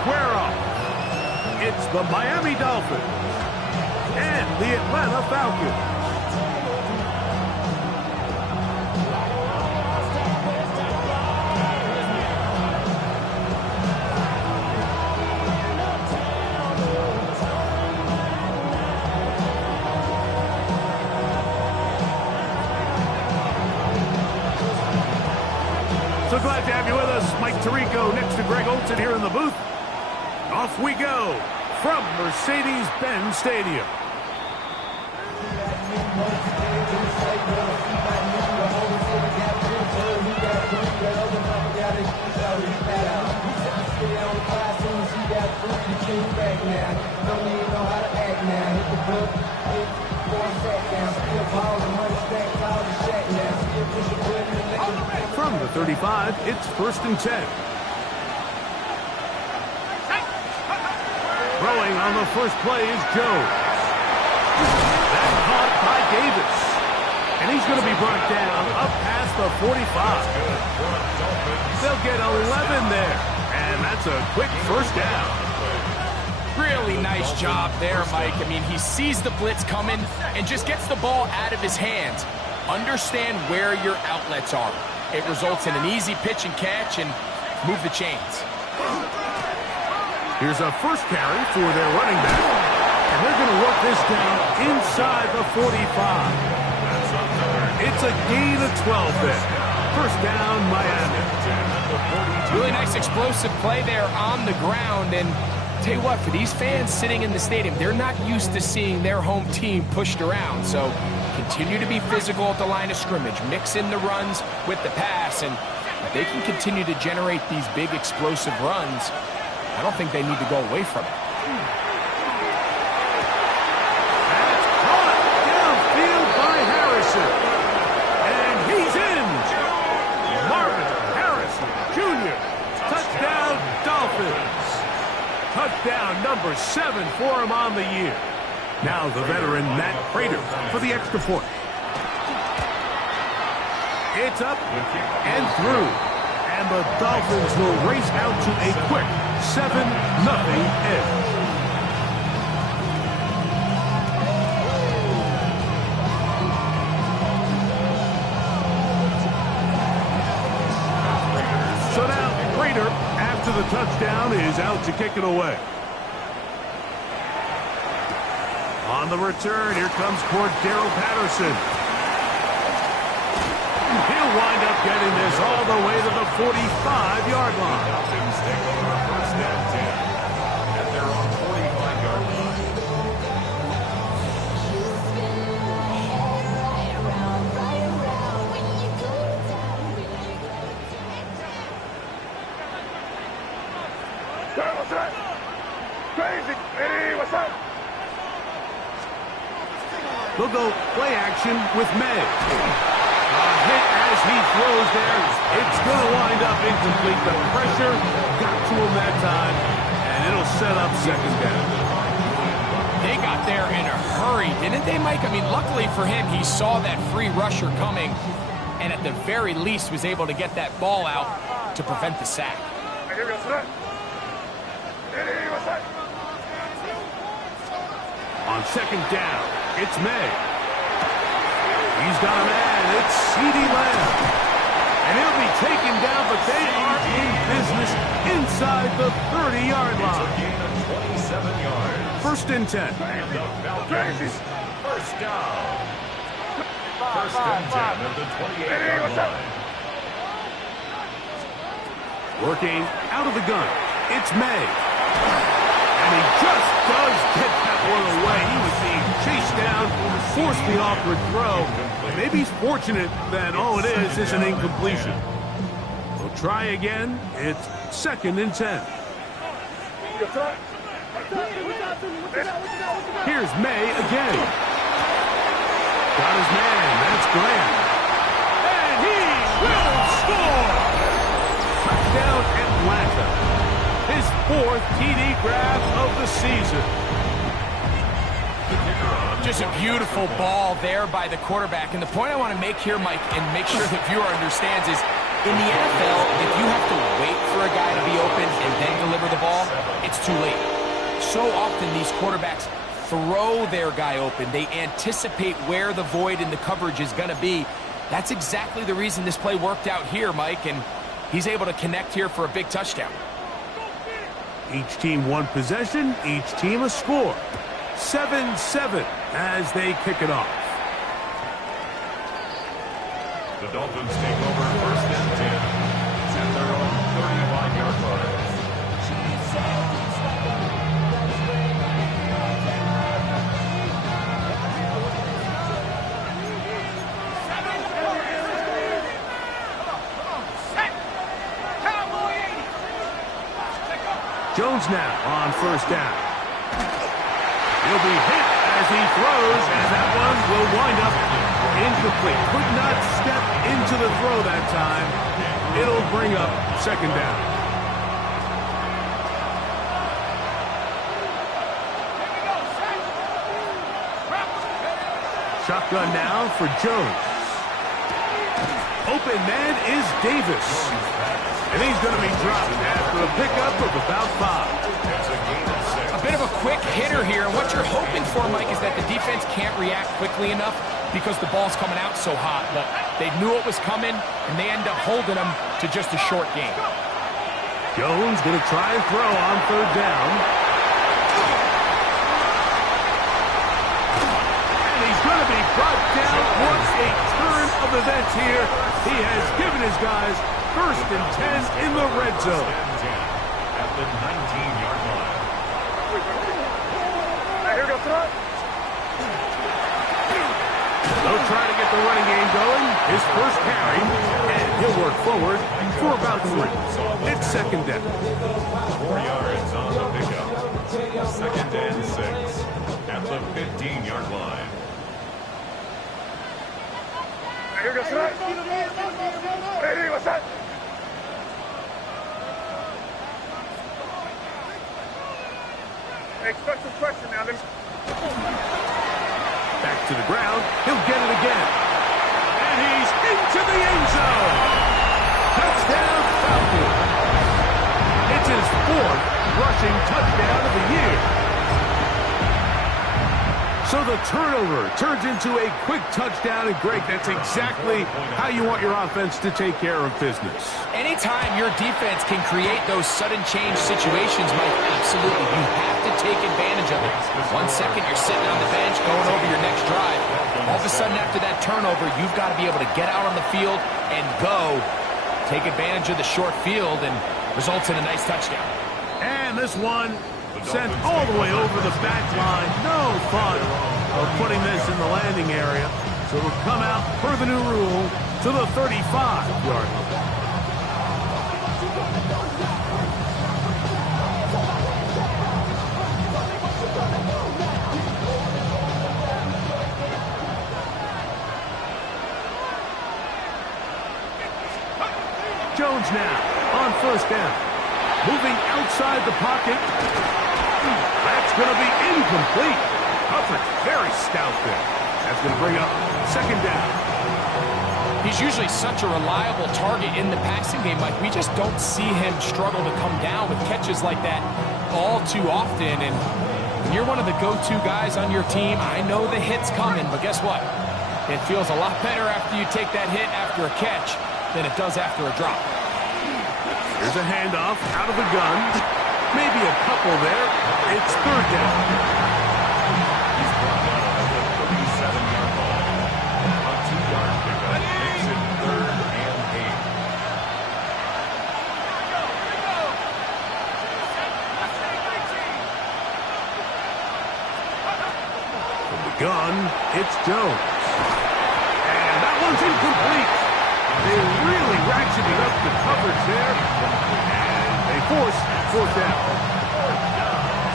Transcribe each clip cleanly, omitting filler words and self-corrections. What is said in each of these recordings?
square off. It's the Miami Dolphins and the Atlanta Falcons. So glad to have you with us. Mike Tirico next to Greg Olsen here in the booth. Off we go from Mercedes-Benz Stadium. From the 35, it's 1st and 10. Throwing on the first play is Jones. That caught by Davis. And he's going to be brought down up past the 45. They'll get 11 there. And that's a quick first down. Really nice job there, Mike. I mean, he sees the blitz coming and just gets the ball out of his hands. Understand where your outlets are. It results in an easy pitch and catch and move the chains. Here's a first carry for their running back. And they're going to work this down inside the 45. It's a gain of 12 there. First down, Miami. Really nice explosive play there on the ground. And tell you what, for these fans sitting in the stadium, they're not used to seeing their home team pushed around. So continue to be physical at the line of scrimmage. Mix in the runs with the pass. And if they can continue to generate these big explosive runs, I don't think they need to go away from it. That's caught downfield by Harrison. And he's in. Marvin Harrison Jr. Touchdown, Dolphins. Touchdown number 7 for him on the year. Now the veteran Matt Prater for the extra point. It's up and through. And the Dolphins will race out to a quick 7-0 edge. So now Prater, after the touchdown, is out to kick it away. On the return, here comes Cordero Patterson. He'll wind up getting this all the way to the 45-yard line. Dolphins take over first and 10 at their own 45-yard line. Crazy. Hey, what's up? They'll go play action with May. Hit as he throws there. It's going to wind up incomplete. The pressure got to him that time, and it'll set up second down. They got there in a hurry, didn't they, Mike? I mean, luckily for him, he saw that free rusher coming, and at the very least was able to get that ball out to prevent the sack. On second down, it's May. He's got a man. It's CeeDee Lamb. And he'll be taken down, but they are in business inside the 30-yard line. Gain of 27 yards. 1st and 10. And the Falcons, first down. 1st and 10 of the 28-yard line. Working out of the gun. It's May. And he just does get that one away. He was being chased down, forced the awkward throw. Maybe he's fortunate that all it is an incompletion. We'll try again. It's 2nd and 10. Here's May again. Got his man. That's Graham. And he will score! Touchdown Atlanta. His 4th TD grab of the season. Just a beautiful ball there by the quarterback. And the point I want to make here, Mike, and make sure the viewer understands is, in the NFL, if you have to wait for a guy to be open and then deliver the ball, it's too late. So often these quarterbacks throw their guy open. They anticipate where the void in the coverage is going to be. That's exactly the reason this play worked out here, Mike, and he's able to connect here for a big touchdown. Each team one possession, each team a score. 7-7 as they kick it off. The Dolphins take over first and 10 at their own 35-yard line. Jones now on first down. He'll be hit as he throws, and that one will wind up incomplete. Could not step into the throw that time. It'll bring up second down. Shotgun now for Jones. Open man is Davis. And he's going to be dropped after a pickup of about 5. A bit of a quick hitter here, and what you're hoping for, Mike, is that the defense can't react quickly enough because the ball's coming out so hot. But they knew it was coming, and they end up holding them to just a short gain. Jones going to try and throw on third down. And he's going to be brought down. What a turn of events here. He has given his guys first and 10 in the red zone. At the 19-yard line. Here we go, throw. They'll try to get the running game going. His first carry, and he'll work forward for about 3. It's second down. 4 yards on the pickup. Second and 6 at the 15-yard line. Here we go, throw. Ready, what's that? Expect some pressure now. Back to the ground. He'll get it again. And he's into the end zone. Touchdown, Falcons. It's his 4th rushing touchdown of the year. So the turnover turns into a quick touchdown, and Greg, that's exactly how you want your offense to take care of business. Anytime your defense can create those sudden change situations, Mike, absolutely, you have to take advantage of it. 1 second, you're sitting on the bench going over your next drive. All of a sudden, after that turnover, you've got to be able to get out on the field and go. Take advantage of the short field, and results in a nice touchdown. And this one sent all the way over the back line. No fun of putting this in the landing area. So it'll come out per the new rule to the 35-yard line. Jones now on first down. Moving outside the pocket. That's going to be incomplete. Coverage very stout there. That's going to bring up second down. He's usually such a reliable target in the passing game, Mike. We just don't see him struggle to come down with catches like that all too often. And when you're one of the go-to guys on your team, I know the hit's coming, but guess what? It feels a lot better after you take that hit after a catch than it does after a drop. Here's a handoff out of the gun. Maybe a couple there. It's third down. He's brought down at the 37-yard line. A 2-yard pickup makes it 3rd and 8. From the gun, it's Jones. And that one's incomplete. They really ratcheted up the coverage there, and they forced fourth down.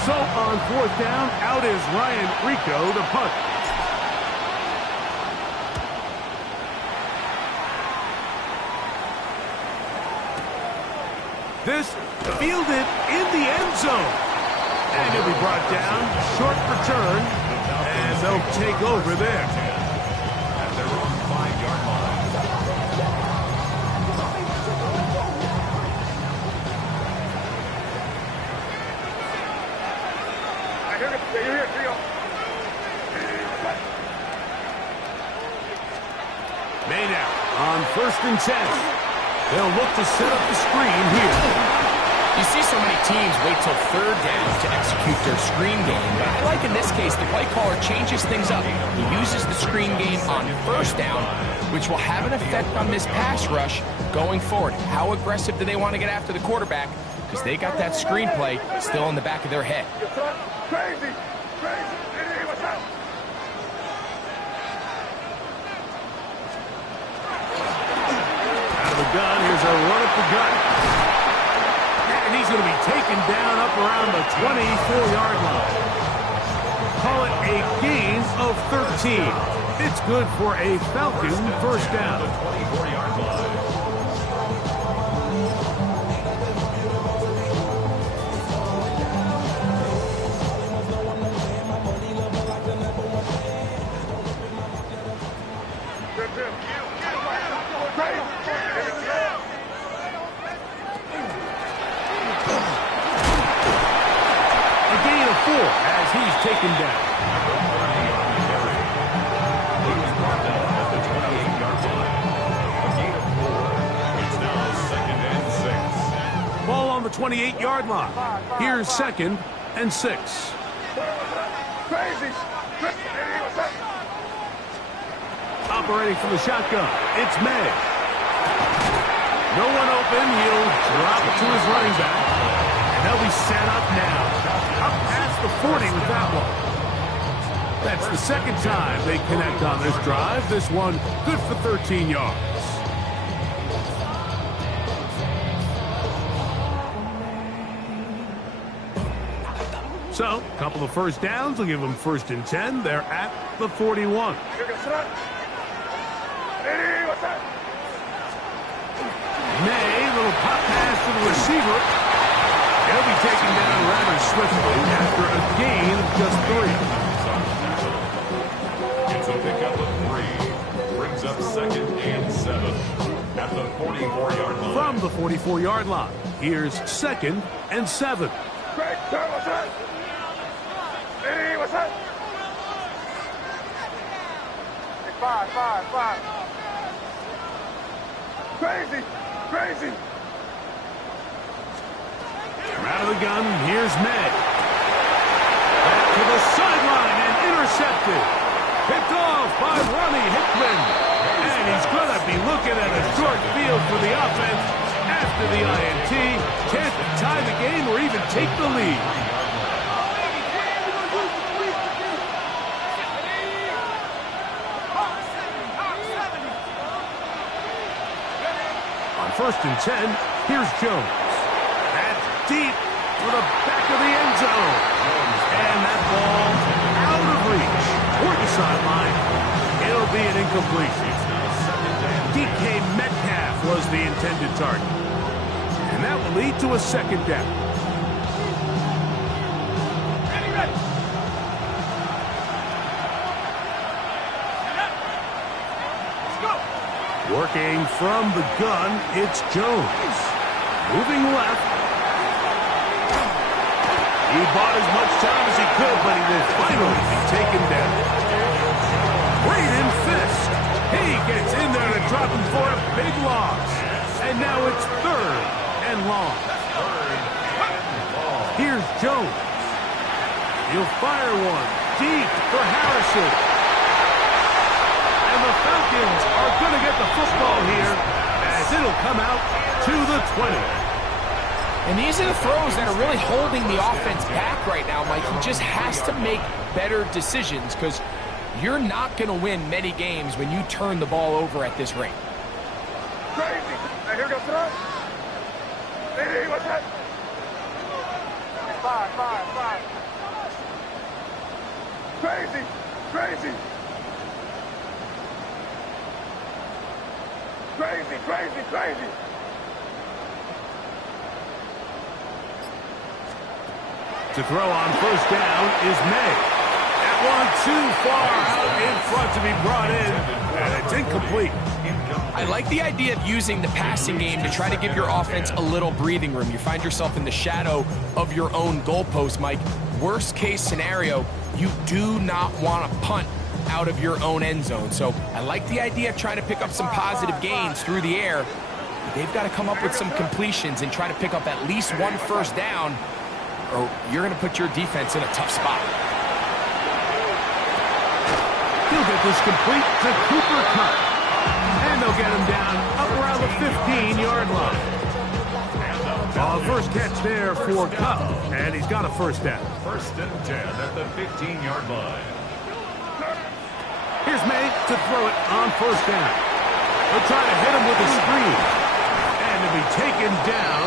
So on fourth down, out is Ryan Rico, the punt. This fielded in the end zone. And he'll be brought down, short return, and they'll take over there. At their own 5-yard line. Here you go. May now on 1st and 10. They'll look to set up the screen here. You see so many teams wait till 3rd down to execute their screen game, but I like in this case the play caller changes things up. He uses the screen game on 1st down, which will have an effect on this pass rush going forward. How aggressive do they want to get after the quarterback? Because they got that screen play still in the back of their head. Crazy. Hey, what's up? Out of the gun, here's a run up the gut. And he's going to be taken down up around the 24-yard line. Call it a gain of 13. It's good for a Falcon 1st down. 24-yard line. A gain of 4 as he's taken down. He was brought down at the 28-yard line. A gain of 4. It's now 2nd and 6. Ball on the 28-yard line. Here's 2nd and 6. Crazy. Hey, what's up? Operating from the shotgun, it's May. No one open, he'll drop it to his running back. And they'll be set up now. Up past the 40 with that one. That's the 2nd time they connect on this drive. This one good for 13 yards. So, a couple of 1st downs will give them 1st and 10. They're at the 41. Hey, what's up? May, little pop pass to the receiver. He'll be taken down rather swiftly after a gain of just 3. It's a pickup of 3. Brings up 2nd and 7 at the 44-yard line. From the 44-yard line, here's 2nd and 7. Craig, what's up? Hey, what's up? Hey, 5. Crazy. Out of the gun, here's May. Back to the sideline and intercepted. Picked off by Ronnie Hickman. And he's going to be looking at a short field for the offense after the INT. Can't tie the game or even take the lead. On 1st and 10, here's Jones. That's deep to the back of the end zone. And that ball out of reach. Toward the sideline. It'll be an incompletion. DK Metcalf was the intended target. And that will lead to a 2nd down. Working from the gun, it's Jones. Moving left. He bought as much time as he could, but he will finally be taken down. Braden Fisk. He gets in there to drop him for a big loss. And now it's 3rd and long. Here's Jones. He'll fire one deep for Harrison. And the Falcons are going to get the football here as it'll come out to the 20. And these are the throws that are really holding the offense back right now, Mike. He just has to make better decisions because you're not going to win many games when you turn the ball over at this rate. Crazy. Hey, here goes up. Hey, what's that? 5. Crazy. To throw on 1st down is May. That one too far out in front to be brought in, and it's incomplete. I like the idea of using the passing game to try to give your offense a little breathing room. You find yourself in the shadow of your own goalpost, Mike. Worst case scenario, you do not want to punt out of your own end zone. So I like the idea of trying to pick up some positive gains through the air. They've got to come up with some completions and try to pick up at least one first down, or you're going to put your defense in a tough spot. He'll get this complete to Cooper Kupp. And they'll get him down up around the 15-yard line. First catch there for Kupp, and he's got a first down. First and 10 at the 15-yard line. Here's May to throw it on first down. They'll try to hit him with a screen. And to be taken down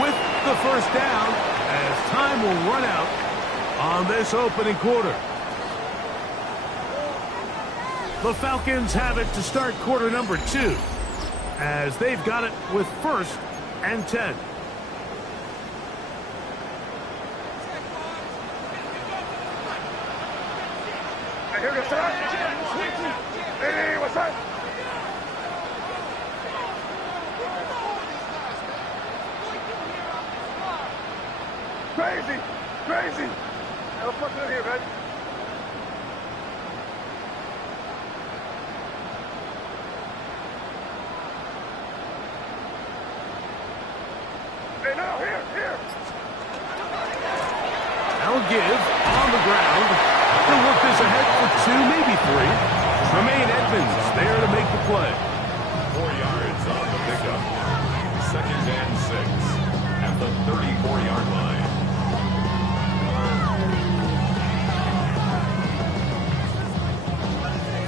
with the first down as time will run out on this opening quarter. The Falcons have it to start quarter number 2 as they've got it with first and 10. Here goes Trot. Hey, what's that? Crazy! Crazy! How the fuck in here, man? Hey, no, here! Now give on the ground. He'll work this ahead for 2, maybe 3. Tremaine Edmonds there to make the play. 4 yards on the pickup. Second and 6 at the 34-yard line.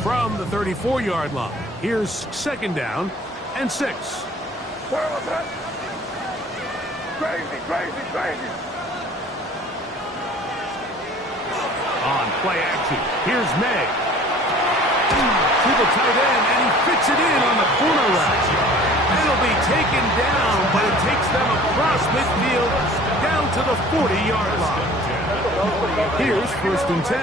From the 34-yard line, here's second down and 6. Where was that? Crazy! On play action, here's May. To the tight end, and he fits it in on the corner route. And it'll be taken down, but it takes them across midfield down to the 40-yard line. Here's first and 10.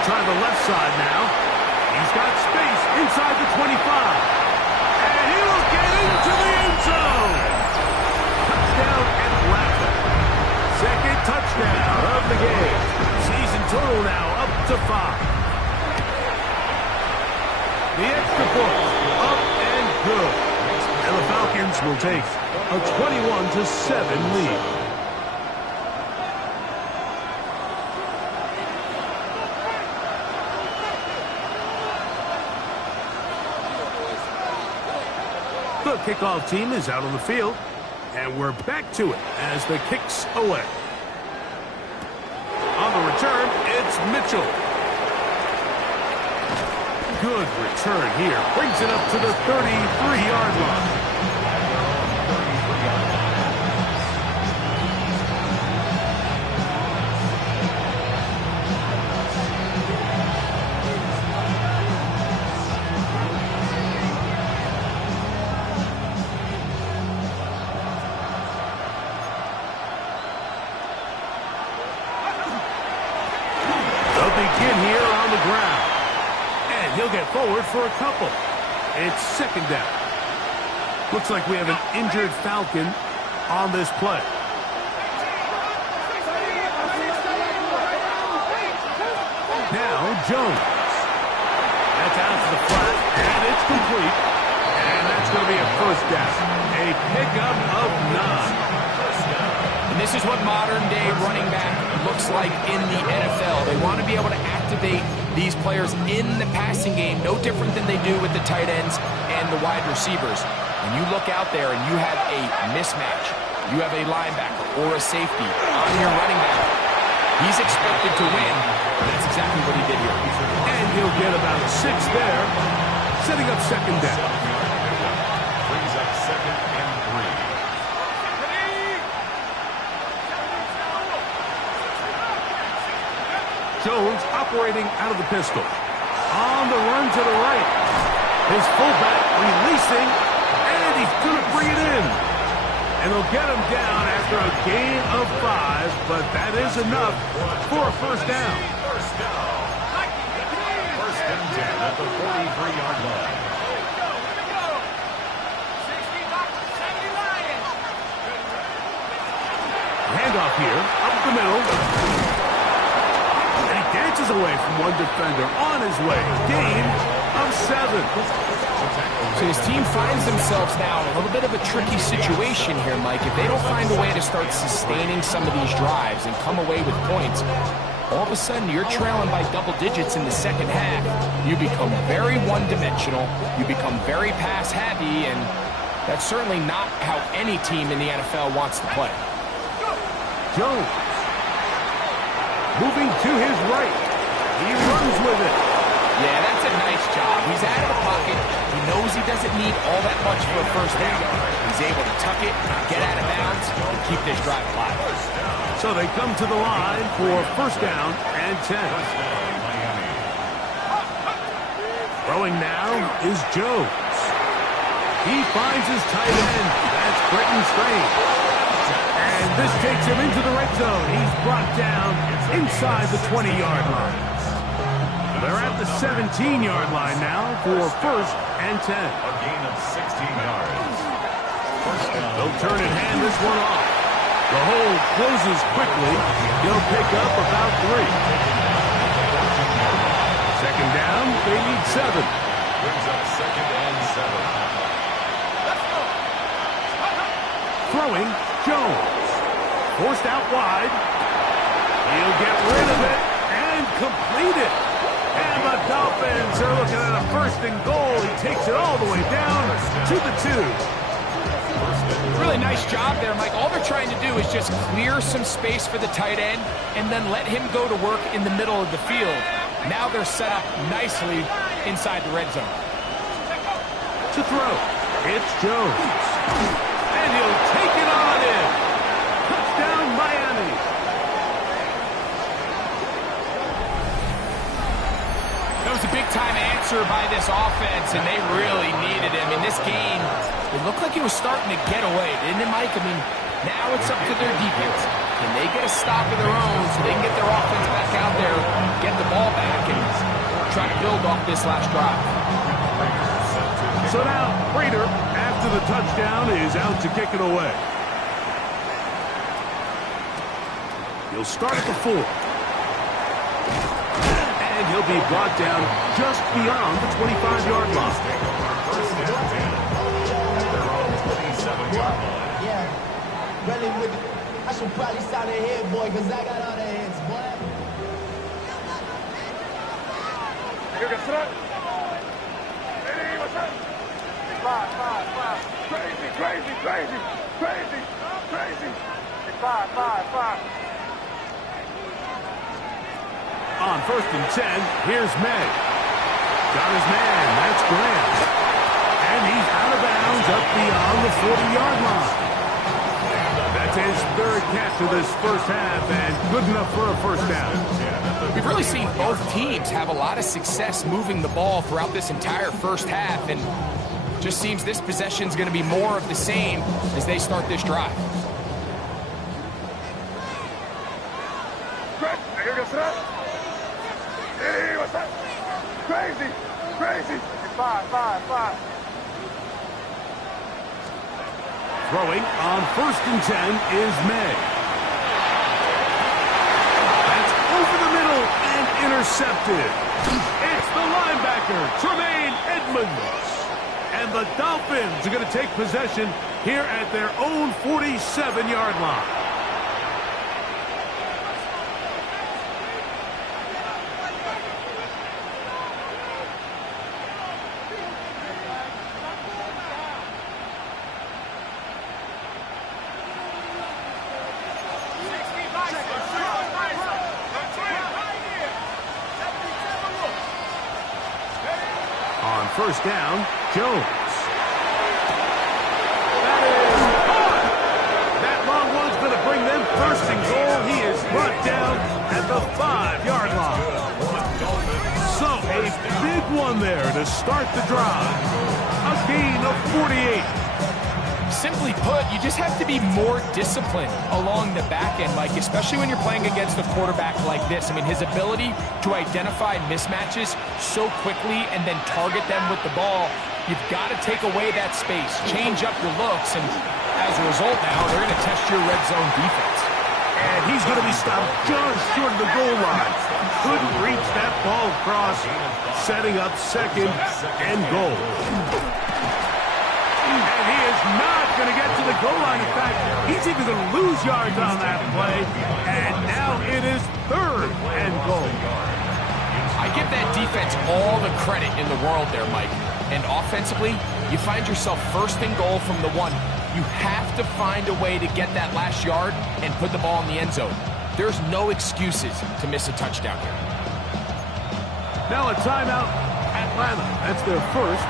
Try the left side now. He's got space inside the 25. And he will get into the end zone. Touchdown Atlanta. Second touchdown of the game. Season total now up to 5. The extra point up and good. And the Falcons will take a 21-7 lead. The kickoff team is out on the field, and we're back to it as the kick's away. On the return, it's Mitchell. Good return here. Brings it up to the 33-yard line. Begin here on the ground. And he'll get forward for a couple. It's second down. Looks like we have an injured Falcon on this play. Now Jones. That's out to the flat, and it's complete. And that's going to be a first down. A pickup of 9. And this is what modern-day running back looks like in the NFL. They want to be able to activate these players in the passing game, no different than they do with the tight ends and the wide receivers. When you look out there and you have a mismatch, you have a linebacker or a safety on your running back, he's expected to win, and that's exactly what he did here. And he'll get about 6 there, setting up second down. Brings up second and 3. Jones operating out of the pistol. On the run to the right. His fullback releasing, and he's going to bring it in. And they'll get him down after a gain of 5, but that is enough for a first down. First and 10 at the 43-yard line. Handoff here, up the middle. And he dances away from one defender on his way. Gain of 7. So his team finds themselves now in a little bit of a tricky situation here, Mike. If they don't find a way to start sustaining some of these drives and come away with points, all of a sudden you're trailing by double digits in the second half. You become very one-dimensional. You become very pass-heavy, and that's certainly not how any team in the NFL wants to play. Jones. Moving to his right. He runs with it. Yeah, that's a nice job. He's out of the pocket. He knows he doesn't need all that much for a first down. He's able to tuck it, get out of bounds, and keep this drive alive. So they come to the line for first down and 10. Throwing now is Jones. He finds his tight end. That's Brenton Strange. And this takes him into the red zone. He's brought down inside the 20-yard line. They're at the 17-yard line now for first and 10. A gain of 16 yards. They'll turn and hand this one off. The hole closes quickly. He'll pick up about 3. Second down, they need 7. Brings up second and 7. Throwing, Jones. Forced out wide. He'll get rid of it and complete it. And the Dolphins are looking at a first and goal. He takes it all the way down to the 2. Really nice job there, Mike. All they're trying to do is just clear some space for the tight end and then let him go to work in the middle of the field. Now they're set up nicely inside the red zone. To throw, it's Jones. And he'll take it on in. Touchdown, Miami. That was a big-time answer by this offense, and they really needed him. In this game, it looked like he was starting to get away, didn't it, Mike? I mean, now it's up to their defense. Can they get a stop of their own so they can get their offense back out there, get the ball back, and try to build off this last drive? So now, Prater, after the touchdown, is out to kick it away. He'll start at the 4. And he'll be brought down just beyond the 25-yard line. First and 10 at their own 27-yard line. Yeah, really with it. I should probably start a head, boy, because I got all the heads, boy. Here goes throw. Hey, what's up? 5. Crazy. 5. On first and 10, here's May. Got his man, that's Grant. And he's out of bounds up beyond the 40-yard line. That's his 3rd catch of this first half, and good enough for a first down. We've really seen both teams have a lot of success moving the ball throughout this entire first half, and just seems this possession is going to be more of the same as they start this drive. Here goes throw. Hey, what's up? Crazy. 5. Throwing on first and 10 is May. That's over the middle and intercepted. It's the linebacker, Tremaine Edmonds. And the Dolphins are going to take possession here at their own 47-yard line. On first down, Jones. That is caught. That long one's going to bring them first and goal. He is brought down at the 5-yard line. on there to start the drive. A gain of 48. Simply put, you just have to be more disciplined along the back end, Mike, especially when you're playing against a quarterback like this. I mean, his ability to identify mismatches so quickly and then target them with the ball, you've got to take away that space, change up your looks, and as a result now, they're going to test your red zone defense. And he's going to be stopped just short of the goal line. Couldn't reach that ball across, setting up second and goal. And he is not going to get to the goal line. In fact, he's even going to lose yards on that play. And now it is third and goal. I give that defense all the credit in the world there, Mike. And offensively, you find yourself first and goal from the 1. You have to find a way to get that last yard and put the ball in the end zone. There's no excuses to miss a touchdown here. Now a timeout, Atlanta. That's their first.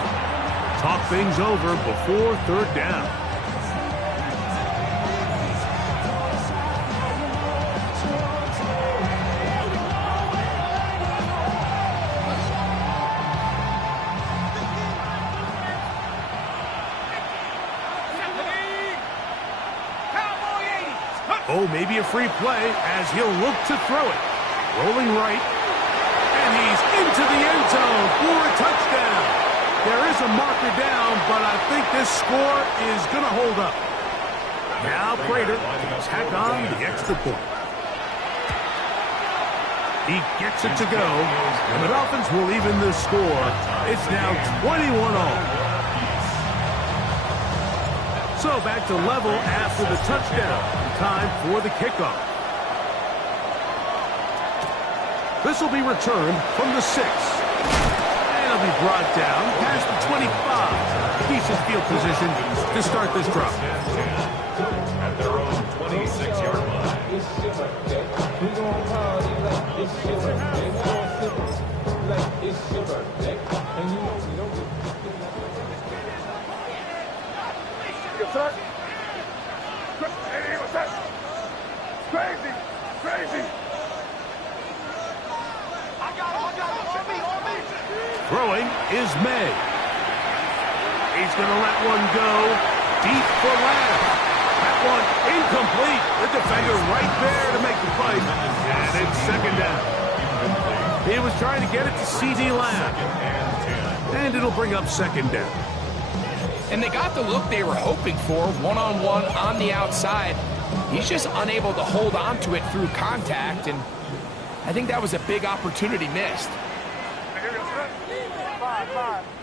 Talk things over before third down. Oh, maybe a free play as he'll look to throw it. Rolling right. And he's into the end zone for a touchdown. There is a marker down, but I think this score is going to hold up. Now Prater tack on the extra point. He gets it to go, and the Dolphins will even the score. It's now 21-all. So back to level after the touchdown. Time for the kickoff. This will be returned from the 6. And it'll be brought down past the 25. Decent field position to start this drive. At their own 26-yard line. Hey, what's that? Crazy, crazy. I got him, on me. Throwing is May. He's going to let one go deep for Lamb. That one incomplete. The defender right there to make the play. And it's second down. He was trying to get it to C.D. Lamb. And it'll bring up second down. And they got the look they were hoping for, one-on-one on the outside. He's just unable to hold on to it through contact, and I think that was a big opportunity missed.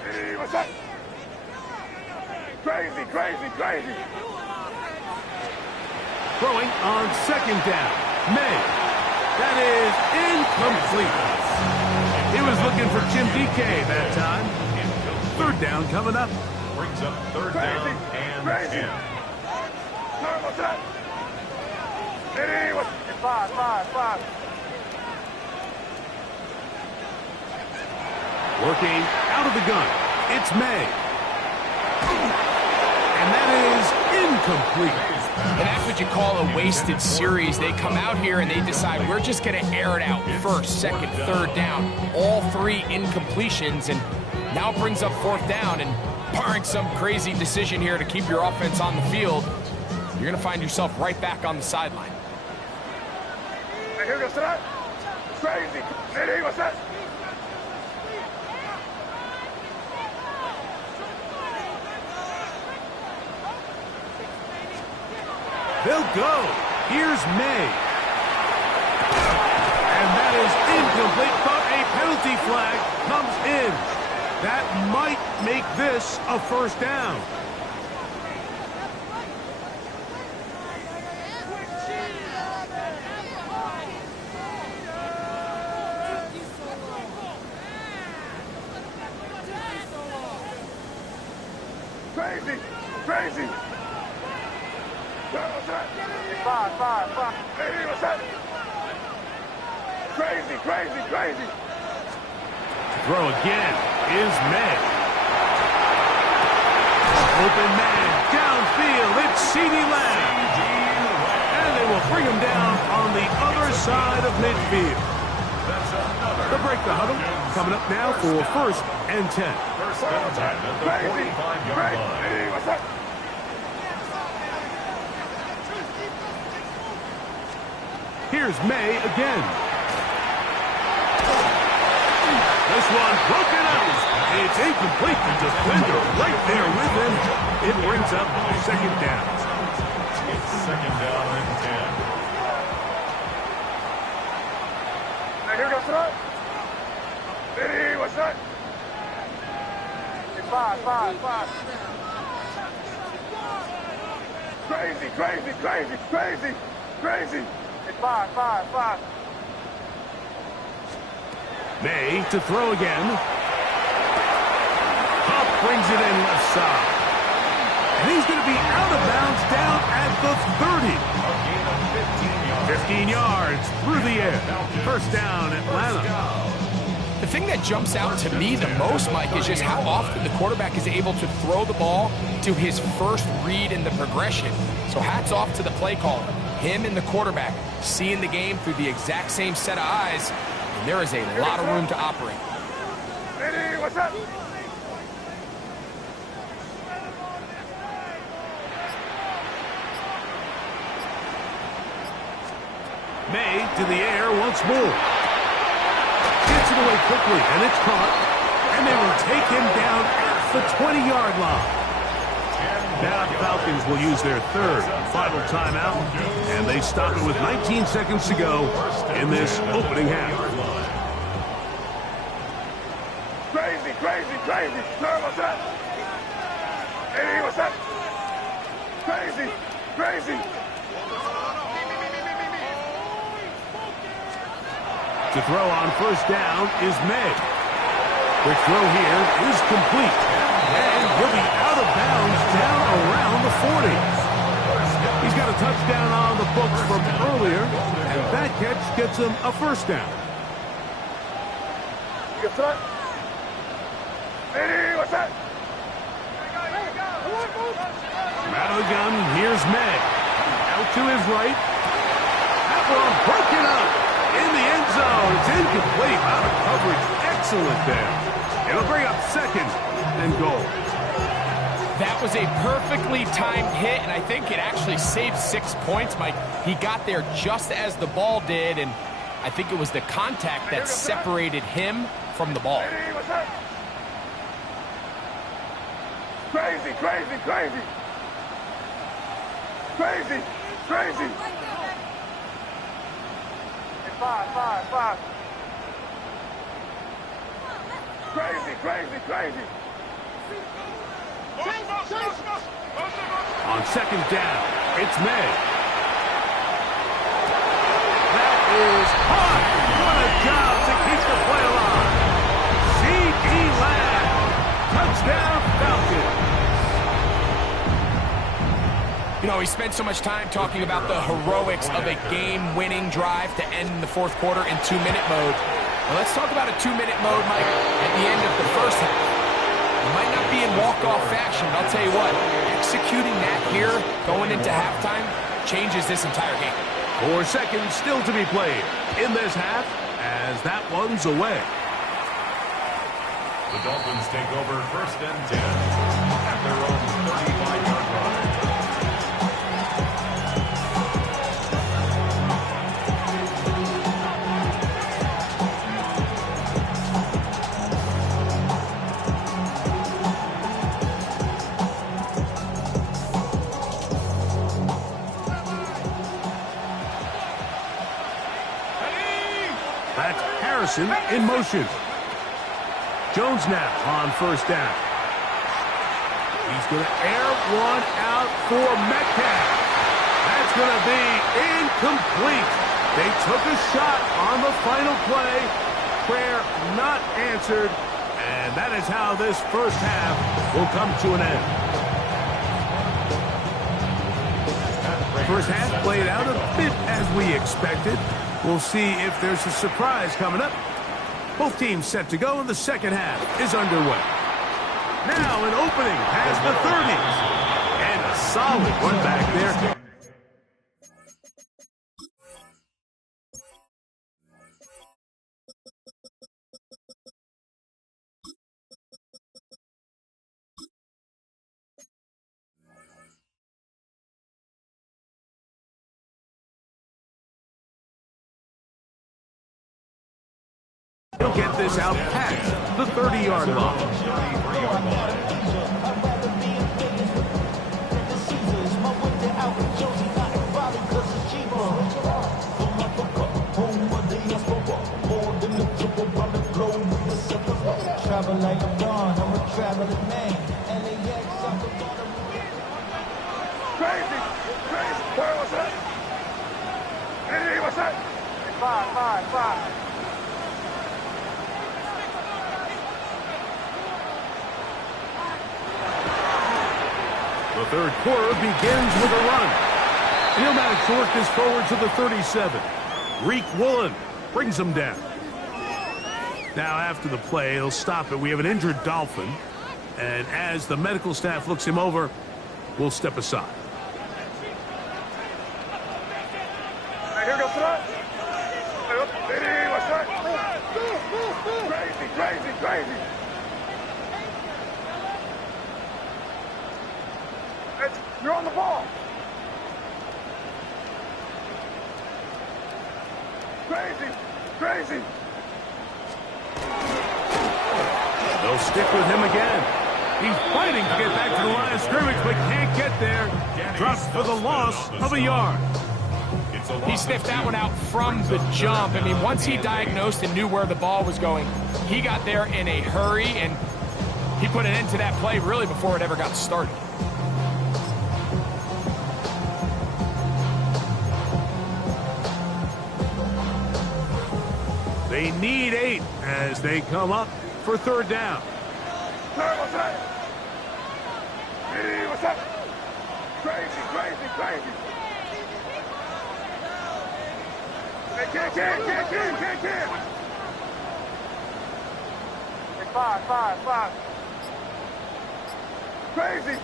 Hey, what's that? Crazy. Throwing on second down. May. That is incomplete. He was looking for Jim DK that time. Third down coming up. brings up third down and 10. What's that? Hey, what's 5. Working out of the gun. It's May. And that is incomplete. And that's what you call a wasted series. They come out here and they decide we're just going to air it out first, second, third down. All three incompletions, and now it brings up fourth down. And barring some crazy decision here to keep your offense on the field, you're going to find yourself right back on the sideline. Here goes that. Crazy. Hey, what's that? They'll go. Here's May. And that is incomplete, but a penalty flag comes in. That might make this a first down. Crazy. What's that? 5. Hey, what's that? Crazy. Throw again is May. Open man downfield. It's CeeDee Lamb. And they will bring him down on the other side of midfield. That's another They'll break the huddle. Coming up now for 1st and 10. First and 10 at the 45-yard line. Hey, what's up? Here's May again. This one broken up. It's incomplete. The defender right there with him. It brings up 2nd down. It's 2nd down and 10. Hey, here goes front. Hey, what's up? It's 5. Crazy. It's 5. May to throw again. Huff brings it in left side. And he's going to be out of bounds down at the 30. A gain of 15 15 yards. yards through the air. 1st down, Atlanta. The thing that jumps out to me the most, Mike, is just how often the quarterback is able to throw the ball to his first read in the progression. So hats off to the play caller. Him and the quarterback seeing the game through the exact same set of eyes, and there is a lot of room to operate. Hey, what's up? May to the air once more. Gets it away quickly, and it's caught. And they will take him down at the 20-yard line. Now Falcons will use their 3rd and final timeout, and they stop it with 19 seconds to go in this opening half. Crazy. Sir, what's up? Hey, what's up? Crazy. To throw on 1st down is May. Quick throw here is complete. And he'll be out of bounds down around the 40. He's got a touchdown on the books from earlier, and that catch gets him a 1st down. You front. Hey, what's up? Out of the gun, here's May. Out to his right. That one broken up in the end zone. It's incomplete. Out of coverage. Excellent there. It'll bring up 2nd and goal. That was a perfectly timed hit, and I think it actually saved 6 points, Mike. He got there just as the ball did, and I think it was the contact that separated him from the ball. Hey, what's up? Crazy. It's 5. Crazy. On 2nd down, it's May. That is hot. What a job to keep the play alive. C.D. Lamb. Touchdown, Falcons. You know, he spent so much time talking about the heroics of a game-winning drive to end the 4th quarter in 2-minute mode. Now let's talk about a 2-minute mode, Mike, at the end of the 1st half. It might not be in walk-off fashion, but I'll tell you what, executing that here, going into halftime, changes this entire game. 4 seconds still to be played in this half as that one's away. The Dolphins take over 1st and 10 at their own 35-yard line. That's Harrison in motion. Jones now on 1st down. He's going to air one out for Metcalf. That's going to be incomplete. They took a shot on the final play. Prayer not answered. And that is how this 1st half will come to an end. First half played out a bit as we expected. We'll see if there's a surprise coming up. Both teams set to go, and the 2nd half is underway. Now an opening past the 30s. And a solid one back there. He'll get this out past the 30-yard line. 33-yard line. Travel like I'm gone, I'm a traveling man. LAX, I'm the Crazy! Crazy! Where was that? Hey, what's that? 5. The third quarter begins with a run. He'll manage to work this forward to the 37. Reek Woolen brings him down. Now after the play, he'll stop it. We have an injured Dolphin. And as the medical staff looks him over, we'll step aside. Hey, here goes that. Hey, what's that? Crazy! You're on the ball. Crazy! They'll stick with him again. He's fighting to get back to the line of scrimmage, but can't get there. Drops for the loss of a yard. He sniffed that one out from the jump. I mean, once he diagnosed and knew where the ball was going, he got there in a hurry, and he put an end to that play really before it ever got started. They need 8 as they come up for third down. What's that? Hey, what's that? Crazy! Hey, can't. Hey, 5. Crazy!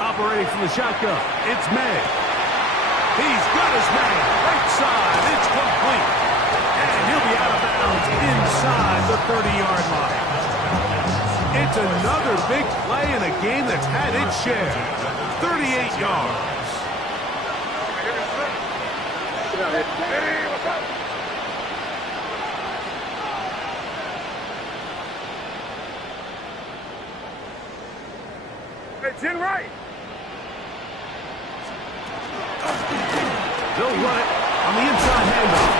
Operating from the shotgun, it's May. He's got his man. Right side, it's complete. And he'll be out of bounds inside the 30-yard line. It's another big play in a game that's had its share. 38 yards. Hey, what's up? Hey, Jim Wright. They'll run it on the inside handoff.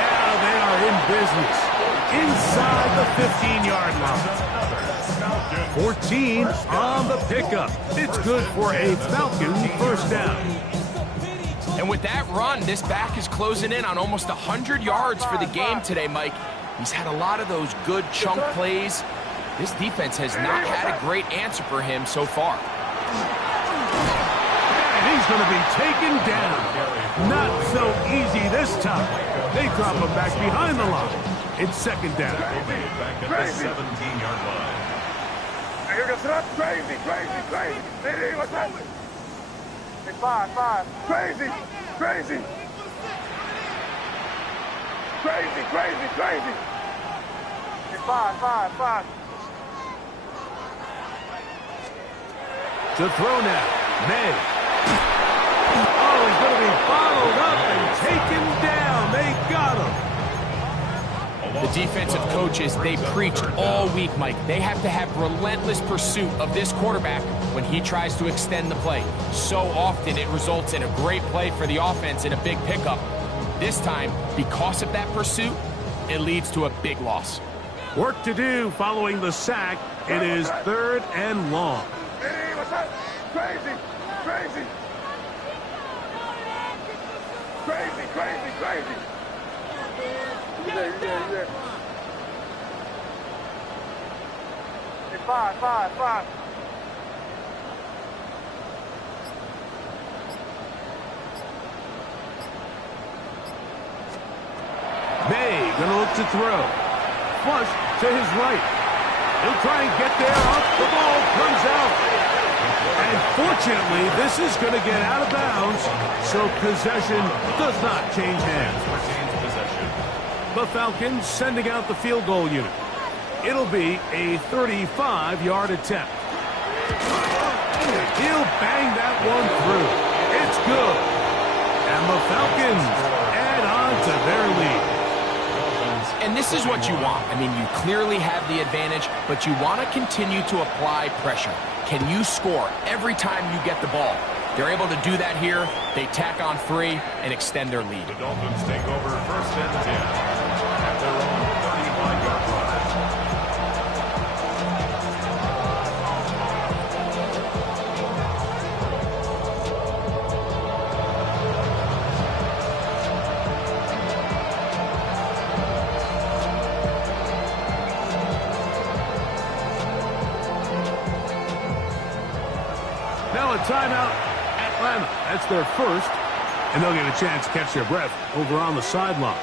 Now they are in business. Inside the 15-yard line. 14 on the pickup. It's good for a Falcon first down. And with that run, this back is closing in on almost 100 yards for the game today, Mike. He's had a lot of those good chunk plays. This defense has not had a great answer for him so far. And he's going to be taken down. Not so easy this time. They drop him back behind the line. It's second down. Back at the 17-yard line. Here goes that. Crazy! Hey, what's that? Hey, 5. Crazy! Hey, 5. To throw now. May. Oh, he's going to be bottled up and taken down. They got him. The defensive coaches, they preached all week, Mike. They have to have relentless pursuit of this quarterback when he tries to extend the play. So often it results in a great play for the offense and a big pickup. This time, because of that pursuit, it leads to a big loss. Work to do following the sack. It is third and long. Hey, what's that? Crazy! Yeah. Hey, 5. May gonna look to throw. Flush to his right. He'll try and get there. Up the ball comes out. And fortunately, this is going to get out of bounds, so possession does not change hands. The Falcons sending out the field goal unit. It'll be a 35-yard attempt. He'll bang that one through. It's good. And the Falcons right on to their lead. And this is what you want. I mean, you clearly have the advantage, but you want to continue to apply pressure. Can you score every time you get the ball? They're able to do that here. They tack on 3 and extend their lead. The Dolphins take over 1st and 10 at their own 35-yard line. Now a timeout, Atlanta. That's their first, and they'll get a chance to catch their breath over on the sideline.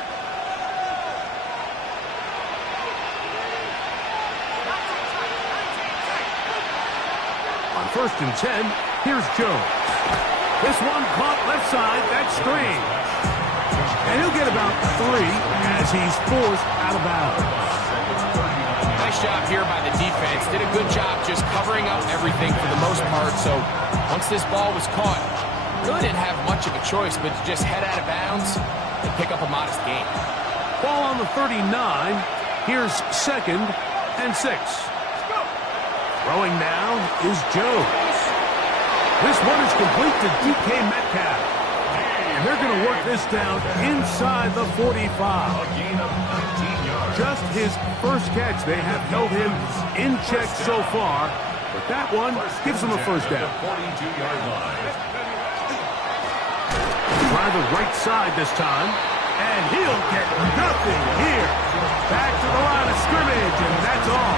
On 1st and 10, here's Jones. This one caught left side, that's Strange. And he'll get about 3 as he's forced out of bounds. Nice job here by the defense. Did a good job just covering up everything for the most part. So once this ball was caught, really didn't have much of a choice but to just head out of bounds and pick up a modest gain. Ball on the 39. Here's 2nd and 6. Throwing now is Jones. This one is complete to DK Metcalf. And they're going to work this down inside the 45. A gain of 19 yards. Just his first catch. They have held him in check so far, but that one gives him a first down. 42-yard line. Try the right side this time, and he'll get nothing here. Back to the line of scrimmage, and that's all.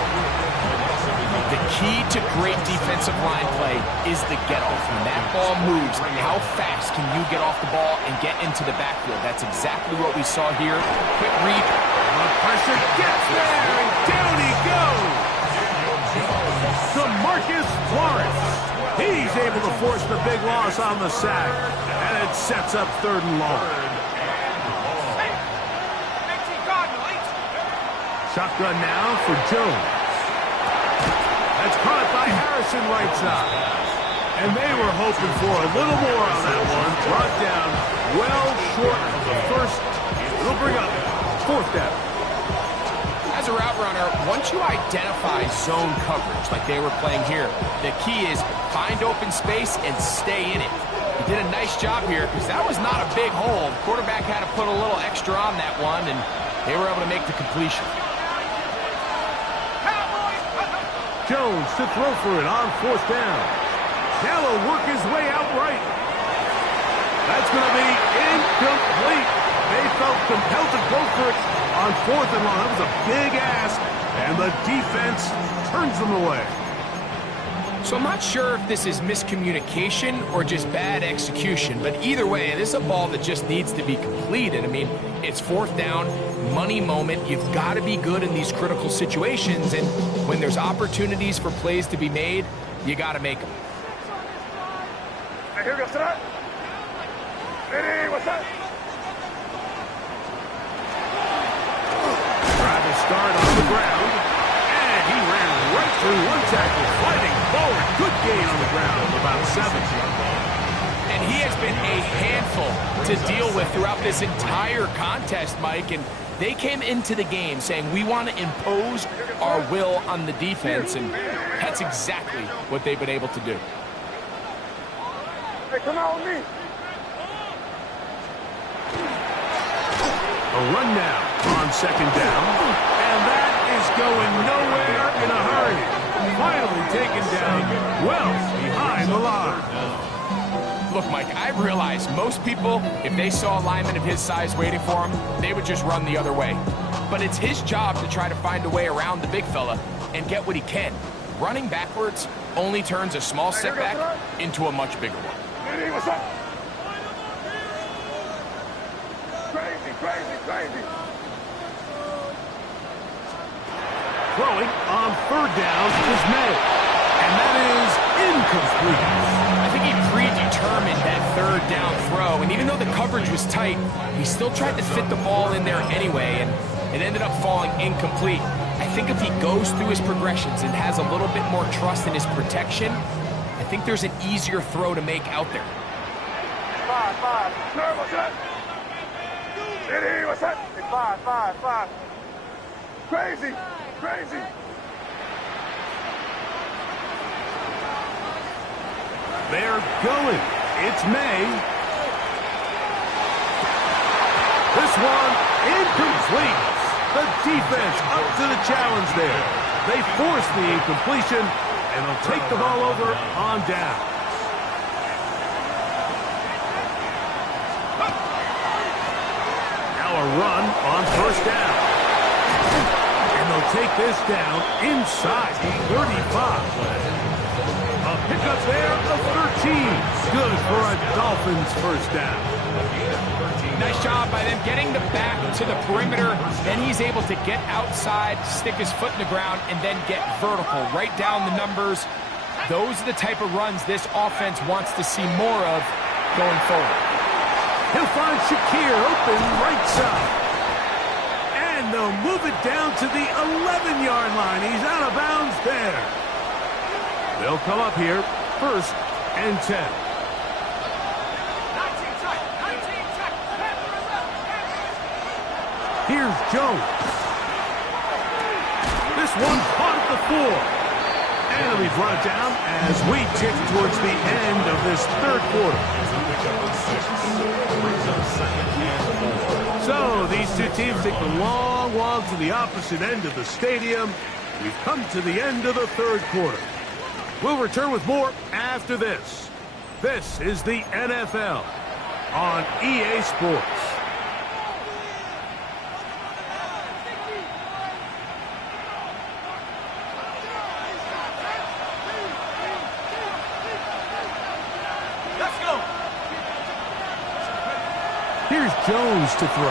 The key to great defensive line play is the get-off. When that ball moves, how fast can you get off the ball and get into the backfield? That's exactly what we saw here. Quick read. The pressure gets there, and down he goes. DeMarcus Lawrence. He's able to force the big loss on the sack, and it sets up 3rd and long. Shotgun now for Jones. That's caught by Harrison right side. And they were hoping for a little more on that one. Brought down well short of the first. It'll bring up 4th down. As a route runner, once you identify zone coverage like they were playing here, the key is find open space and stay in it. He did a nice job here because that was not a big hole. The quarterback had to put a little extra on that one, and they were able to make the completion. Jones to throw for it on 4th down. Now he'll work his way out right. That's going to be incomplete. They felt compelled to go for it on 4th and long. That was a big ask, and the defense turns them away. So I'm not sure if this is miscommunication or just bad execution, but either way, this is a ball that just needs to be completed. I mean, it's 4th down, money moment. You've got to be good in these critical situations, and when there's opportunities for plays to be made, you got to make them. Here goes that. Ready, what's that? Try to start on the ground, and he ran right through one tackle, fighting forward. Good gain on the ground of about 7. And he has been a handful to deal with throughout this entire contest, Mike, and they came into the game saying we want to impose our will on the defense, and that's exactly what they've been able to do. Hey, come out with me. A run now on 2nd down, and that is going nowhere in a hurry. Finally taken down well behind the line. Look, Mike, I realize most people, if they saw a lineman of his size waiting for him, they would just run the other way. But it's his job to try to find a way around the big fella and get what he can. Running backwards only turns a small setback into a much bigger one. Hey, what's up? Crazy, crazy, crazy. Throwing on 3rd down is May, and that is incomplete. I think he predetermined that 3rd down throw, and even though the coverage was tight, he still tried to fit the ball in there anyway, and it ended up falling incomplete. I think if he goes through his progressions and has a little bit more trust in his protection, I think there's an easier throw to make out there. 5, 5. Sir, what's that? Eddie, what's that? Five. Crazy. They're going. It's May. This one incomplete. The defense up to the challenge there. They force the incompletion, and they'll take the ball over on down. Now a run on first down. And they'll take this down inside the 35. A pickup there of 13. Good for a Dolphins first down. Nice job by them getting the back to the perimeter. Then he's able to get outside, stick his foot in the ground, and then get vertical. Right down the numbers. Those are the type of runs this offense wants to see more of going forward. He'll find Shakir open right side. And they'll move it down to the 11-yard line. He's out of bounds there. They'll come up here, 1st and 10. Here's Jones. This one caught at the 4. And it'll be brought down as we tick towards the end of this third quarter. So these two teams take the long walk to the opposite end of the stadium. We've come to the end of the third quarter. We'll return with more after this. This is the NFL on EA Sports. Here's Jones to throw.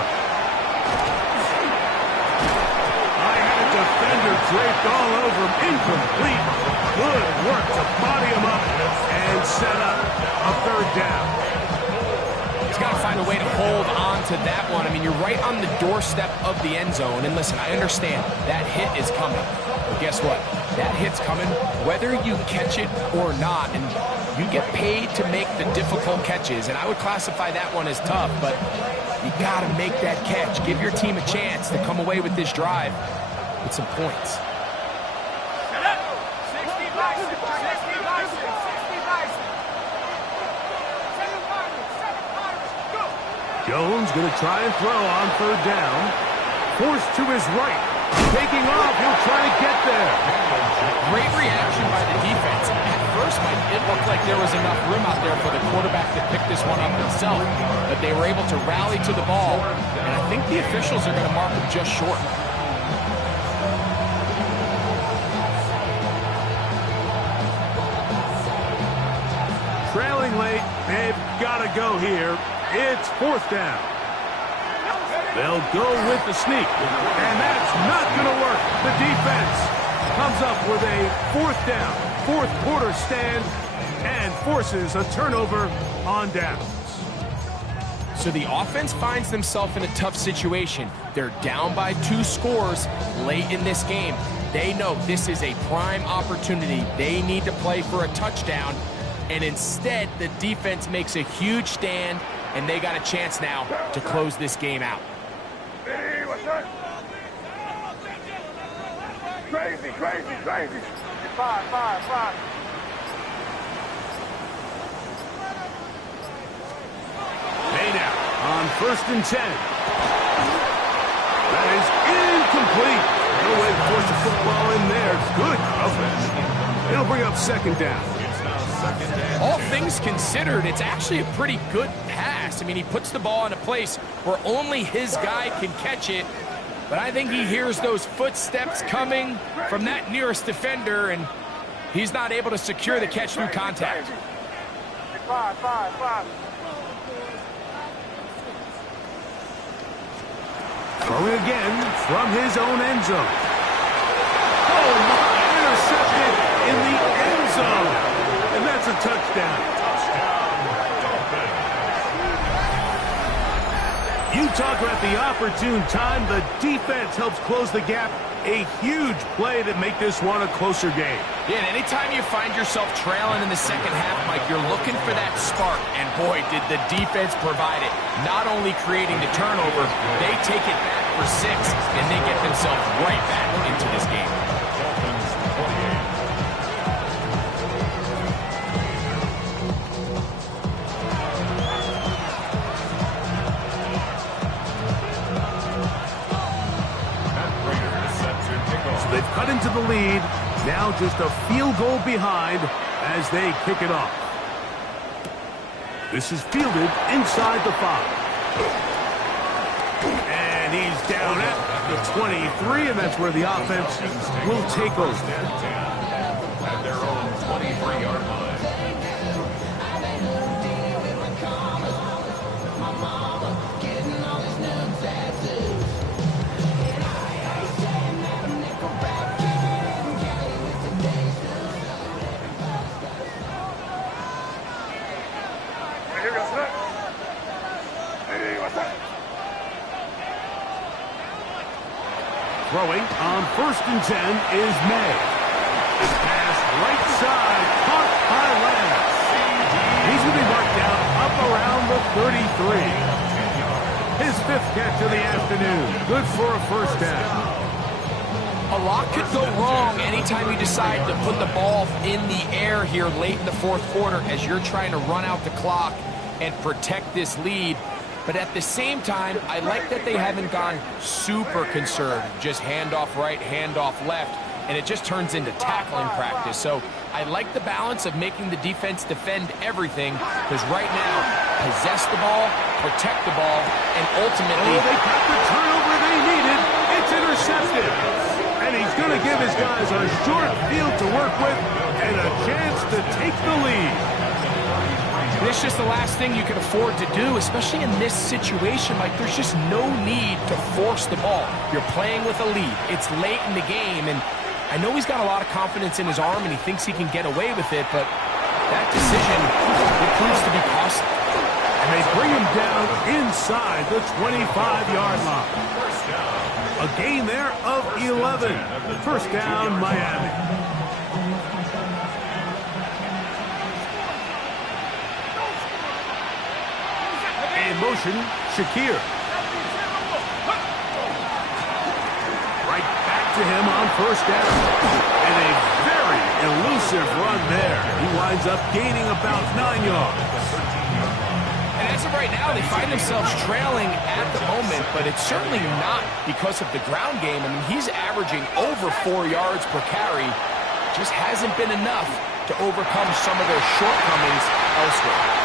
I had a defender draped all over him. Incomplete. Good work to body him up and set up a third down. He's got to find a way to hold on to that one. I mean, you're right on the doorstep of the end zone. And listen, I understand that hit is coming. But guess what? That hit's coming whether you catch it or not. And you get paid to make the difficult catches. And I would classify that one as tough, but you got to make that catch. Give your team a chance to come away with this drive with some points. Jones going to try and throw on third down. Forced to his right. Taking off. He'll try to get there. Great reaction by the defense. At first, it looked like there was enough room out there for the quarterback to pick this one up himself. But they were able to rally to the ball. And I think the officials are going to mark him just short. Trailing late. They've got to go here. It's 4th down. They'll go with the sneak. And that's not going to work. The defense comes up with a 4th down, 4th quarter stand, and forces a turnover on downs. So the offense finds themselves in a tough situation. They're down by 2 scores late in this game. They know this is a prime opportunity. They need to play for a touchdown. And instead, the defense makes a huge stand, and they got a chance now to close this game out. Eddie, what's that? Crazy. Five. May now on 1st and 10. That is incomplete. No way to force the football in there. Good coverage. It'll bring up 2nd down. All things considered, it's actually a pretty good pass. I mean, he puts the ball in a place where only his guy can catch it. But I think he hears those footsteps coming from that nearest defender, and he's not able to secure the catch through contact. Five. Throwing again from his own end zone. Oh, my! Intercepted in the end zone. And that's a touchdown. talk about the opportune time. The defense helps close the gap. A huge play to make this one a closer game. Yeah, and anytime you find yourself trailing in the second half, Mike, you're looking for that spark. And boy, did the defense provide it. Not only creating the turnover, they take it back for 6, and they get themselves right back into this game. Dolphins 28. They've cut into the lead. Now just a field goal behind as they kick it off. This is fielded inside the 5. And he's down at the 23, and that's where the offense will take over. At their own 23-yard line. Throwing on 1st and 10 is May. This pass right side, caught by Lance. He's going to be marked down up around the 33. His 5th catch of the afternoon. Good for a 1st down. A lot could go wrong anytime you decide to put the ball in the air here late in the 4th quarter as you're trying to run out the clock and protect this lead. But at the same time, I like that they haven't gone super conservative, just handoff right, handoff left, and it just turns into tackling practice. So I like the balance of making the defense defend everything, because right now, possess the ball, protect the ball, and ultimately... Oh, they got the turnover they needed. It's intercepted. And he's going to give his guys a short field to work with and a chance to take the lead. It's just the last thing you can afford to do, especially in this situation. Like, there's just no need to force the ball. You're playing with a lead. It's late in the game, and I know he's got a lot of confidence in his arm, and he thinks he can get away with it, but that decision, it proves to be costly. And they bring him down inside the 25-yard line. A gain there of 11. 1st down, Miami. In motion, Shakir. Right back to him on 1st down. And a very elusive run there. He winds up gaining about 9 yards. And as of right now, they find themselves trailing at the moment, but it's certainly not because of the ground game. I mean, he's averaging over 4 yards per carry. Just hasn't been enough to overcome some of their shortcomings elsewhere.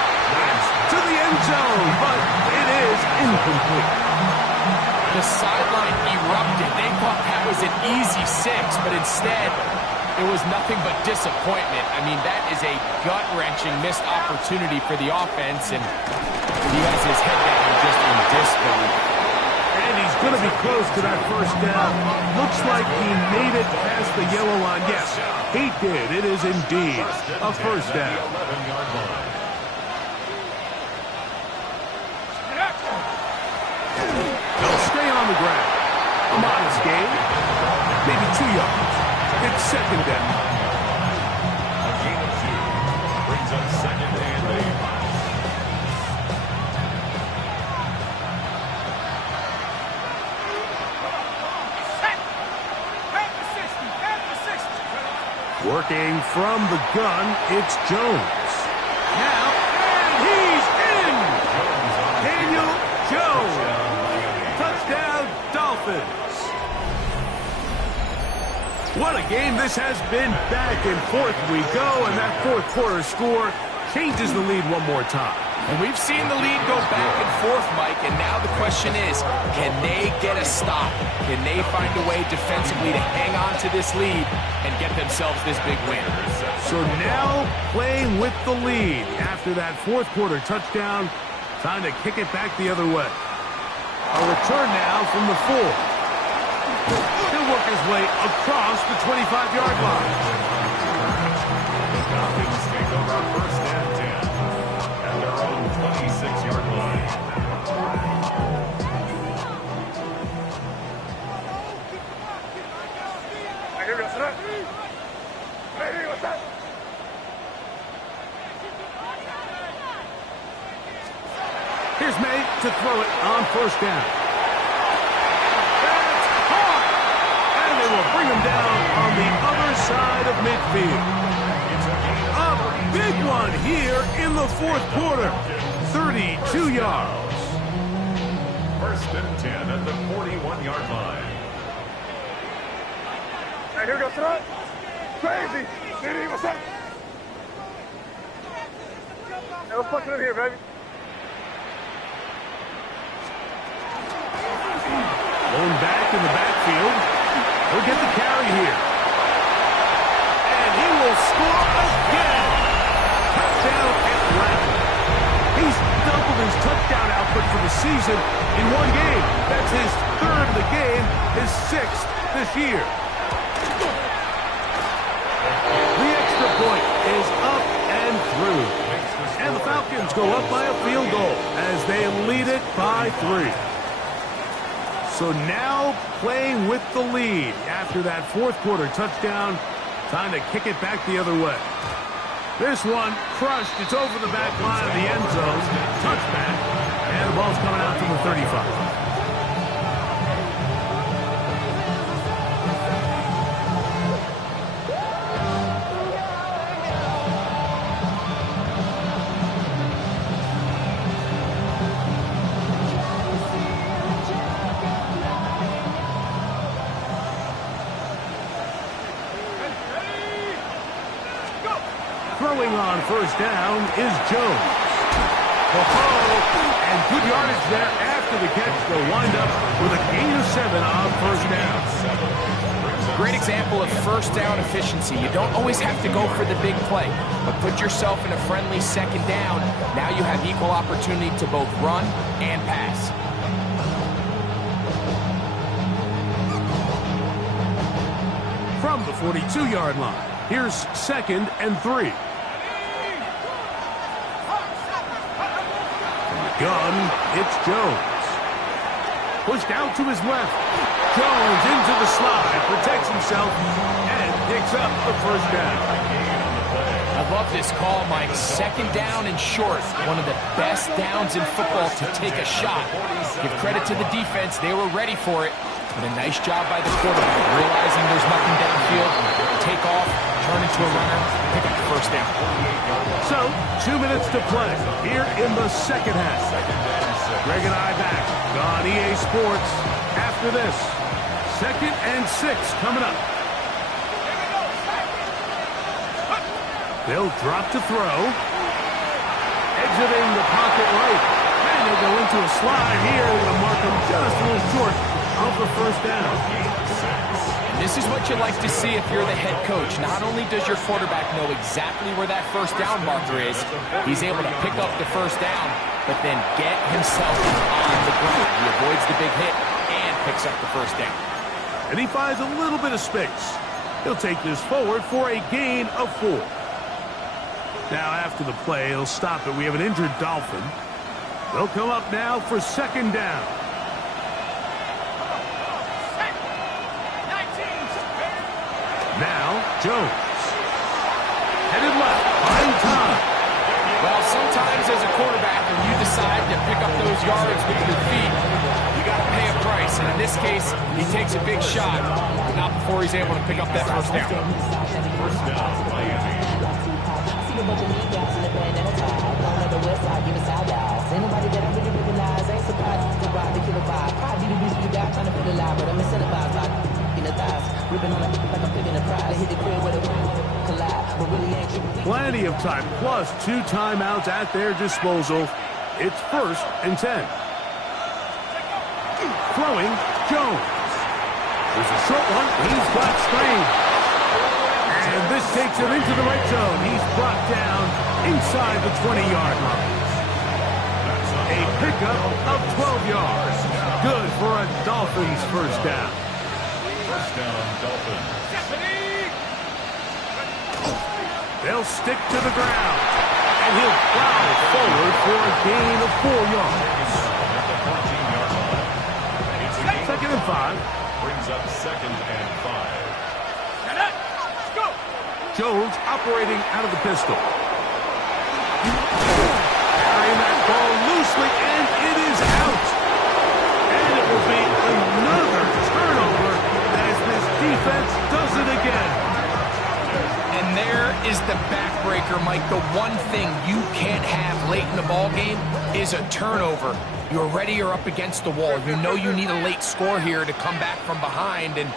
To the end zone, but it is incomplete. The sideline erupted. They thought that was an easy 6, but instead, it was nothing but disappointment. I mean, that is a gut-wrenching missed opportunity for the offense, and he has his head down just in disbelief. And he's going to be close to that 1st down. Looks like he made it past the yellow line. Yes, he did. It is indeed a 1st down. They'll stay on the ground. A modest gain. Maybe 2 yards. It's 2nd down. A gain of 2 brings up 2nd and 8. Working from the gun, it's Jones. Now, and he's in! Daniel Jones. Touchdown, Dolphins. What a game this has been. Back and forth we go, and that 4th quarter score changes the lead one more time. And we've seen the lead go back and forth, Mike, and now the question is, can they get a stop? Can they find a way defensively to hang on to this lead and get themselves this big win? So now playing with the lead after that 4th quarter touchdown, time to kick it back the other way. A return now from the 4. He'll work his way across the 25-yard line. The Falcons take over 1st and 10 at their own 26-yard line. Here's May to throw it on first down. That's caught! And they will bring him down on the other side of midfield. A big one here in the fourth quarter. 32 yards. First and 10 at the 41-yard line. Hey, here we go, son. Crazy. CD, what's up? Hey, let's punch it in here, baby. Going back in the backfield. He'll get the carry here. And he will score again. Touchdown Atlanta. He's doubled his touchdown output for the season in one game. That's his third of the game, his sixth this year. The extra point is up and through. And the Falcons go up by a field goal as they lead it by 3. So now playing with the lead after that fourth quarter touchdown. Time to kick it back the other way. This one crushed. It's over the back line of the end zone. Touchback. And the ball's coming out to the 35. Throwing on first down is Jones. And good yardage there after the catch. They'll wind up with a gain of 7 on first down. Great example of first down efficiency. You don't always have to go for the big play, but put yourself in a friendly second down. Now you have equal opportunity to both run and pass. From the 42-yard line, here's 2nd and 3. Gun, it's Jones. Pushed out to his left. Jones into the slide, protects himself, and picks up the first down. I love this call, Mike. 2nd down and short. One of the best downs in football to take a shot. Give credit to the defense. They were ready for it. But a nice job by the quarterback, realizing there's nothing downfield. Take off, turn into a runner, pick up the first down. So, 2 minutes to play here in the second half. Greg and I back on EA Sports after this. 2nd and 6 coming up. They'll drop to throw. Exiting the pocket right. And they'll go into a slide here. They're going to mark them just a little short of the first down. And this is what you like to see if you're the head coach. Not only does your quarterback know exactly where that first down marker is, he's able to pick up the first down, but then get himself on the ground. He avoids the big hit and picks up the first down. And he finds a little bit of space. He'll take this forward for a gain of 4. Now after the play, he'll stop it. We have an injured Dolphin. They'll come up now for 2nd down. Now, Jones. Headed left, buying time. Well, sometimes as a quarterback, when you decide to pick up those yards with your feet, you got to pay a price. And in this case, he takes a big shot, but not before he's able to pick up that first down. First down, Miami. Anybody that I really recognize ain't surprised to ride the killer vibe. Probably the reason you got trying to feel alive, but I'm incentivized by in the thighs, ripping on it like I'm picking a pride. I hit the crib with a collide, but really ain't tripping. Plenty of time, plus 2 timeouts at their disposal. It's 1st and 10. Throwing, Jones. There's a short one. He's got Strange. And this takes him into the red zone. He's brought down inside the 20-yard line. A pickup of 12 yards. Good for a Dolphins first down. First down, Dolphins. They'll stick to the ground. And he'll plow forward for a gain of 4 yards. At the 14-yard line. It's a gain. 2nd and 5. Brings up 2nd and 5. Jones operating out of the pistol. Carrying that ball loosely and Mike, the one thing you can't have late in the ball game is a turnover. You're ready, you're up against the wall. You know you need a late score here to come back from behind, and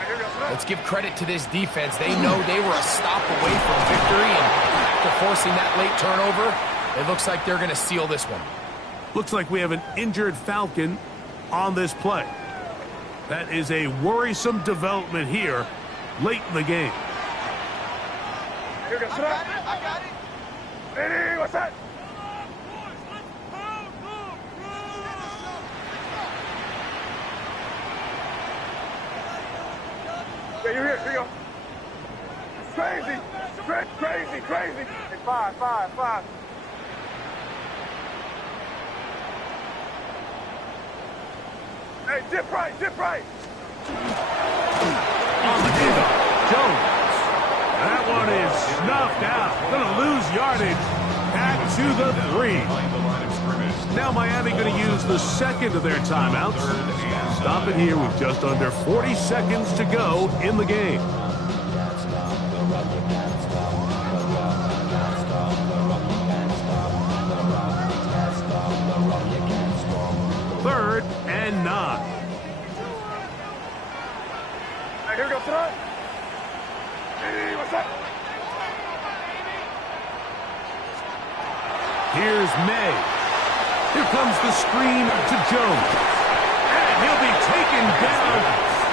let's give credit to this defense. They know they were a stop away from victory, and after forcing that late turnover, it looks like they're going to seal this one. Looks like we have an injured Falcon on this play. That is a worrisome development here late in the game. Here goes I got it. Hey, what's that? Yeah, you're here. Here you go. Crazy. Crazy. Hey, five. Hey, dip right. On the handoff, Jones. That one is snuffed out. Gonna lose yardage. Back to the 3. Behind the line of scrimmage. Now Miami going to use the second of their timeouts. Stop it here with just under 40 seconds to go in the game. Third and 9. Hey, here goes tonight. Hey, what's that? Here's May. Here comes the screen to Jones. And he'll be taken down.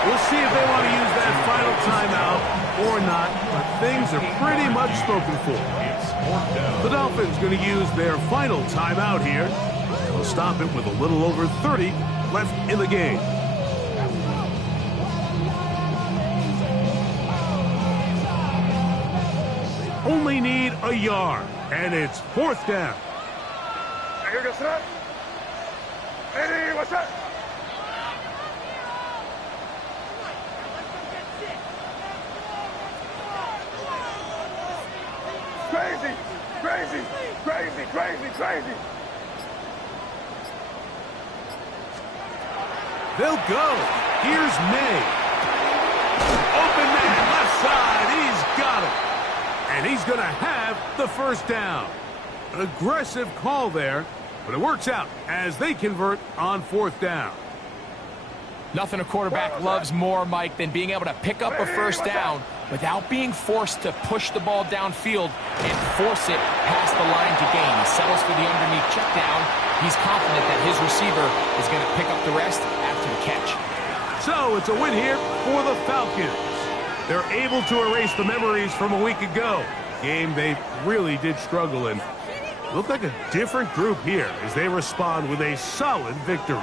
We'll see if they want to use that final timeout or not, but things are pretty much spoken for. It's 4th down. The Dolphins going to use their final timeout here. They'll stop it with a little over 30 left in the game. Only need a yard, and it's 4th down. Hey, here goes tonight. Hey, what's that? Crazy. They'll go. Here's May. Open man, left side. He's got it. And he's going to have the first down. An aggressive call there, but it works out as they convert on 4th down. Nothing a quarterback loves more, Mike, than being able to pick up a first down without being forced to push the ball downfield and force it past the line to gain. He settles for the underneath check down. He's confident that his receiver is going to pick up the rest after the catch. So it's a win here for the Falcons. They're able to erase the memories from a week ago. Game they really did struggle in. Look like a different group here as they respond with a solid victory.